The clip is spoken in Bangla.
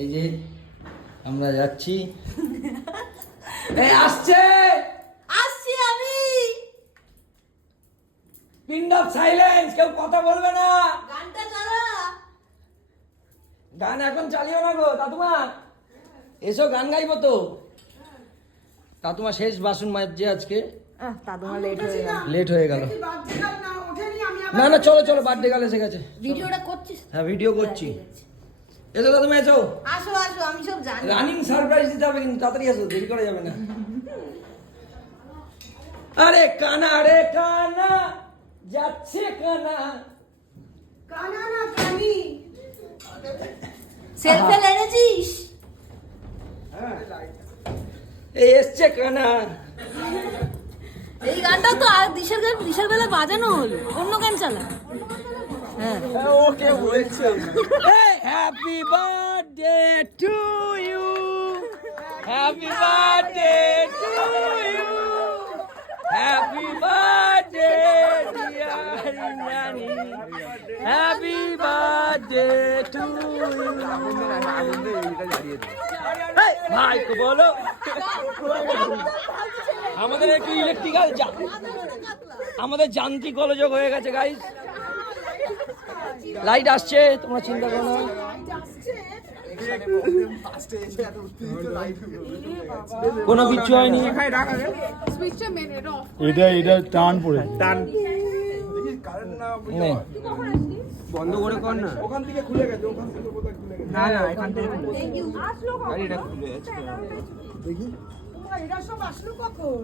এই যে আমরা যাচ্ছি। এই আসছে, আসছি আমি। পিন অফ সাইলেন্স, কেউ কথা বলবে না। গানটা চালা। গান এখন চালিও না গো দাদুমা, এসো গান গাইবো তো। দাদুমা শেষ বাসন মাজছে আজকে, দাদুমা লেট হয়ে গেল। লেট হয়ে গেল। না না চলো চলো, বার্থডে গাল এসে গেছে। ভিডিওটা করছিস? হ্যাঁ ভিডিও করছি। এসো দাদুমা এসো। আসো আসো, আমি সব জানি। রানিং সারপ্রাইজ দিতে হবে কিন্তু তাড়াতাড়ি এসো, দেরি করা যাবে না। আরে কানা রে কানা, যাচ্ছে কানা। কানা না কানি। সেলফি এনেছিস? এই এসছে কানা। এই গানটা তো আর দিশার বেলা বাজানো হলো, অন্য গান চালা। হ্যাঁ ওকে বলছে। Happy birthday to you, happy birthday to you, happy birthday dear nani, happy birthday to you. ভাই তো বলো, আমাদের একটু ইলেকট্রিক্যাল, আমাদের যান্ত্রিক গোলযোগ হয়ে গেছে গাইস। লাইট আসছে, তোমরা চিন্তা করো না। কোনো কিছু হয়নি। এটা টান পড়ে টান নে। বন্ধ করে কর না। ওখান থেকে খুলে গেছে, ওখান থেকে বোধহয় খুলে গেছে। না না এখান থেকে আসলো কখন? গাড়িটা খুলে আছে। দেখি। এটা সব আসলো কখন?